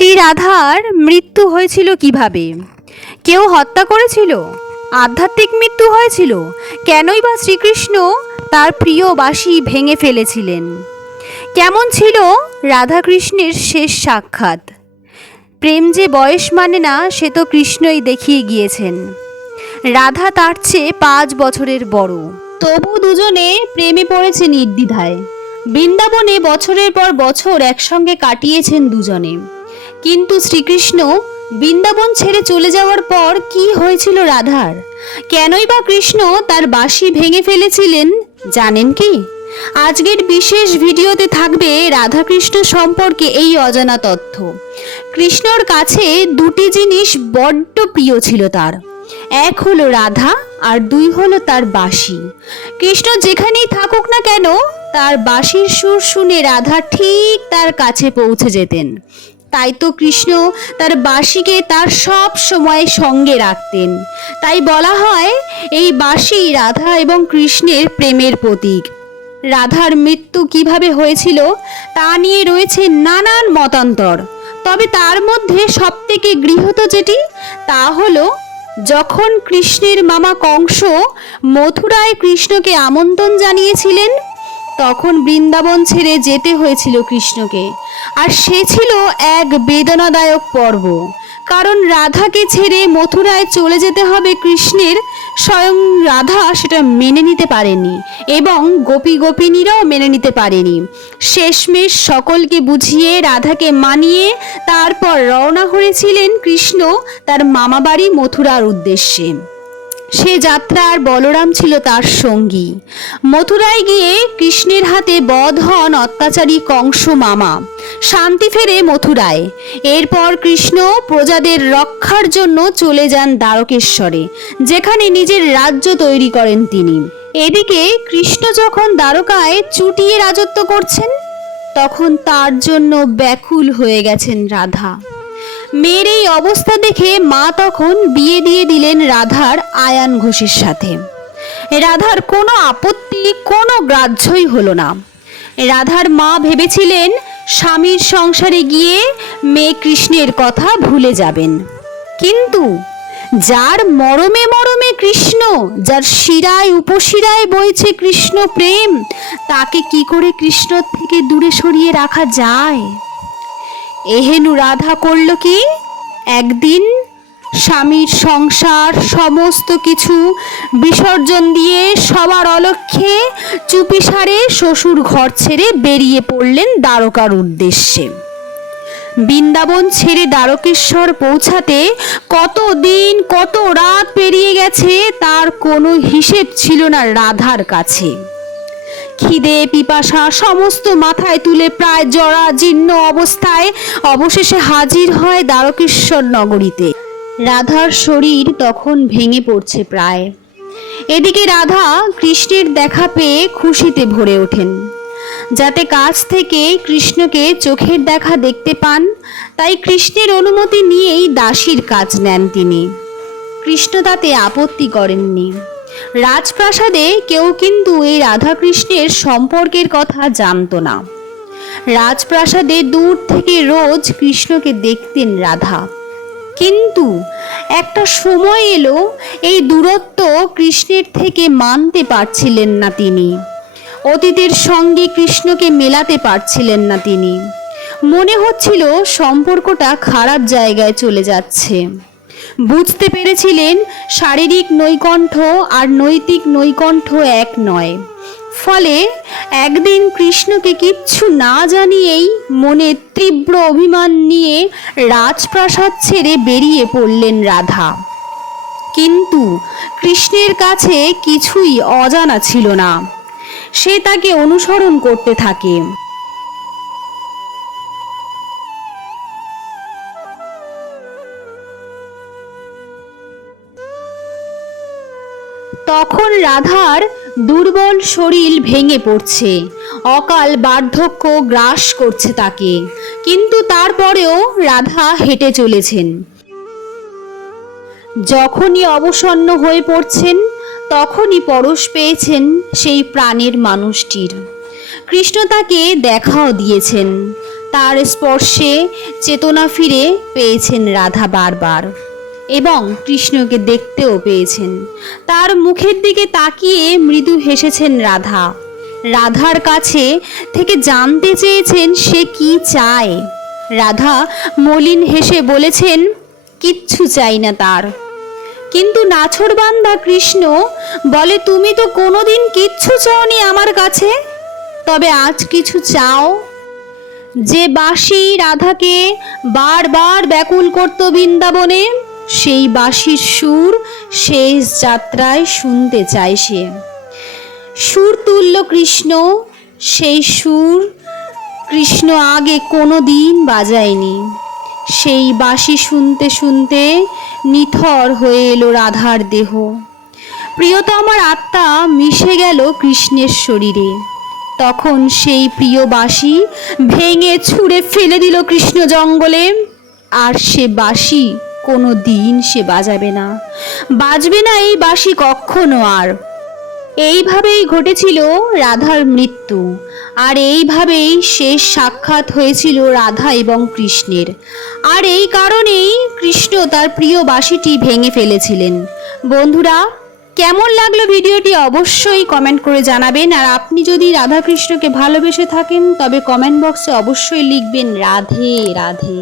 শ্রী রাধার মৃত্যু হয়েছিল কিভাবে? কেউ হত্যা করেছিল? আধ্যাত্মিক মৃত্যু হয়েছিল? কেনই বা শ্রীকৃষ্ণ তার প্রিয় বাঁশি ভেঙে ফেলেছিলেন? কেমন ছিল রাধাকৃষ্ণের শেষ সাক্ষাৎ? প্রেম যে বয়স মানে না, সে তো কৃষ্ণই দেখিয়ে গিয়েছেন। রাধা তার চেয়ে 5 বছরের বড়, তবু দুজনে প্রেমে পড়েছে নির্দ্বিধায়। বৃন্দাবনে বছরের পর বছর একসঙ্গে কাটিয়েছেন দুজনে। কিন্তু শ্রীকৃষ্ণ বৃন্দাবন ছেড়ে চলে যাওয়ার পর কি হয়েছিল রাধার? কেনই বা কৃষ্ণ তার বাঁশি ভেঙে ফেলেছিলেন জানেন কি? আজকের বিশেষ ভিডিওতে থাকবে রাধাকৃষ্ণ সম্পর্কে এই অজানা তথ্য। কৃষ্ণর কাছে দুটি জিনিস বড্ড প্রিয় ছিল তার। এক হলো রাধা আর 2 হলো তার বাঁশি। কৃষ্ণ যেখানেই থাকুক না কেন, তার বাঁশির সুর শুনে রাধা ঠিক তার কাছে পৌঁছে যেতেন। তাই তো কৃষ্ণ তার বাঁশিকে তার সব সময় সঙ্গে রাখতেন। তাই বলা হয় এই বাঁশি রাধা এবং কৃষ্ণের প্রেমের প্রতীক। রাধার মৃত্যু কিভাবে হয়েছিল তা নিয়ে রয়েছে নানান মতান্তর। তবে তার মধ্যে সবথেকে গৃহীত যেটি, তা হলো যখন কৃষ্ণের মামা কংস মথুরায় কৃষ্ণকে আমন্ত্রণ জানিয়েছিলেন, তখন বৃন্দাবন ছেড়ে যেতে হয়েছিল কৃষ্ণকে। আর সে ছিল এক বেদনাদায়ক পর্ব, কারণ রাধাকে ছেড়ে মথুরায় চলে যেতে হবে কৃষ্ণের। স্বয়ং রাধা সেটা মেনে নিতে পারেনি এবং গোপীনীরাও মেনে নিতে পারেনি। শেষমেশ সকলকে বুঝিয়ে রাধাকে মানিয়ে তারপর রওনা হয়েছিলেন কৃষ্ণ তার মামাবাড়ি মথুরার উদ্দেশ্যে। সে যাত্রার বলরাম ছিল তার সঙ্গী। মথুরায় গিয়ে কৃষ্ণের হাতে বধ হন অত্যাচারী কংস মামা। শান্তি ফেরে মথুরায়। এরপর কৃষ্ণ প্রজাদের রক্ষার জন্য চলে যান দ্বারকেশ্বরে, যেখানে নিজের রাজ্য তৈরি করেন তিনি। এদিকে কৃষ্ণ যখন দ্বারকায় চুটিয়ে রাজত্ব করছেন, তখন তার জন্য ব্যাকুল হয়ে গেছেন রাধা। মেয়ের এই অবস্থা দেখে মা তখন বিয়ে দিয়ে দিলেন রাধার আয়ান ঘোষের সাথে। রাধার কোনো আপত্তি, কোনো গ্রাহ্যই হলো না। রাধার মা ভেবেছিলেন স্বামীর সংসারে গিয়ে মেয়ে কৃষ্ণের কথা ভুলে যাবেন। কিন্তু যার মরমে মরমে কৃষ্ণ, যার শিরায় উপশিরায় বইছে কৃষ্ণ প্রেম, তাকে কি করে কৃষ্ণ থেকে দূরে সরিয়ে রাখা যায়? এহেনু রাধা করল কি, একদিন স্বামীর সংসার সমস্ত কিছু বিসর্জন দিয়ে সবার অলক্ষ্যে চুপিসারে শ্বশুর ঘর ছেড়ে বেরিয়ে পড়লেন দ্বারকার উদ্দেশ্যে। বৃন্দাবন ছেড়ে দ্বারকেশ্বর পৌঁছাতে কত দিন কত রাত পেরিয়ে গেছে তার কোনো হিসেব ছিল না রাধার কাছে। খিদে পিপাসা সমস্ত মাথায় তুলে প্রায় জরা জীর্ণ অবস্থায় অবশেষে হাজির হয় দ্বারকেশ্বর নগরীতে। রাধার শরীর তখন ভেঙে পড়ছে প্রায়। এদিকে রাধা কৃষ্ণের দেখা পেয়ে খুশিতে ভরে ওঠেন। যাতে কাছ থেকে কৃষ্ণকে চোখের দেখা দেখতে পান, তাই কৃষ্ণের অনুমতি নিয়েই দাসীর কাজ নেন তিনি। কৃষ্ণ তাতে আপত্তি করেননি। রাজপ্রাসাদে কেউ কিন্তু এই রাধাকৃষ্ণের সম্পর্কের কথা জানত না। রাজপ্রাসাদে দূর থেকে রোজ কৃষ্ণকে দেখতেন রাধা। কিন্তু একটা সময় এলো, এই দূরত্ব কৃষ্ণের থেকে মানতে পারছিলেন না তিনি। অতীতের সঙ্গে কৃষ্ণকে মেলাতে পারছিলেন না তিনি। মনে হচ্ছিল সম্পর্কটা খারাপ জায়গায় চলে যাচ্ছে। বুঝতে পেরেছিলেন শারীরিক নৈকণ্ঠ আর নৈতিক নৈকণ্ঠ এক নয়। ফলে একদিন কৃষ্ণকে কিচ্ছু না জানিয়েই মনে তীব্র অভিমান নিয়ে রাজপ্রাসাদ ছেড়ে বেরিয়ে পড়লেন রাধা। কিন্তু কৃষ্ণের কাছে কিছুই অজানা ছিল না। সে তাকে অনুসরণ করতে থাকে। তখন রাধার দুর্বল শরীর ভেঙে পড়ছে, অকাল বার্ধক্য গ্রাস করছে তাকে। কিন্তু তারপরেও রাধা হেঁটে চলেছেন। যখনই অবসন্ন হয়ে পড়ছেন, তখনই পরশ পেয়েছেন সেই প্রাণের মানুষটির। কৃষ্ণ তাকে দেখাও দিয়েছেন। তার স্পর্শে চেতনা ফিরে পেয়েছেন রাধা বারবার, এবং কৃষ্ণকে দেখতেও পেয়েছেন। তার মুখের দিকে তাকিয়ে মৃদু হেসেছেন রাধা। রাধার কাছে থেকে জানতে চেয়েছেন সে কি চায়। রাধা মলিন হেসে বলেছেন কিচ্ছু চাই না তার। কিন্তু নাছোড়বান্দা কৃষ্ণ বলে, তুমি তো কোনোদিন কিচ্ছু চাওনি আমার কাছে, তবে আজ কিছু চাও। যে বাঁশি রাধাকে বারবার ব্যাকুল করত বৃন্দাবনে, সেই বাঁশির সুর শেষ যাত্রায় শুনতে চায় সে। সুর তুলল কৃষ্ণ, সেই সুর কৃষ্ণ আগে কোনো দিন বাজায়নি। সেই বাঁশি শুনতে শুনতে নিথর হয়ে এলো রাধার দেহ। প্রিয়তমার আত্মা মিশে গেল কৃষ্ণের শরীরে। তখন সেই প্রিয় বাঁশি ভেঙে ছুঁড়ে ফেলে দিল কৃষ্ণ জঙ্গলে। আর সে বাঁশি কোনো দিন সে বাজাবে না, বাজবে না এই বাঁশি কখনো আর। এইভাবেই ঘটেছিল রাধার মৃত্যু, আর এইভাবেই শেষ সাক্ষাৎ হয়েছিল রাধা এবং কৃষ্ণের। আর এই কারণেই কৃষ্ণ তার প্রিয় বাঁশিটি ভেঙে ফেলেছিলেন। বন্ধুরা, কেমন লাগলো ভিডিওটি অবশ্যই কমেন্ট করে জানাবেন। আর আপনি যদি রাধাকৃষ্ণকে ভালোবেসে থাকেন তবে কমেন্ট বক্সে অবশ্যই লিখবেন রাধে রাধে।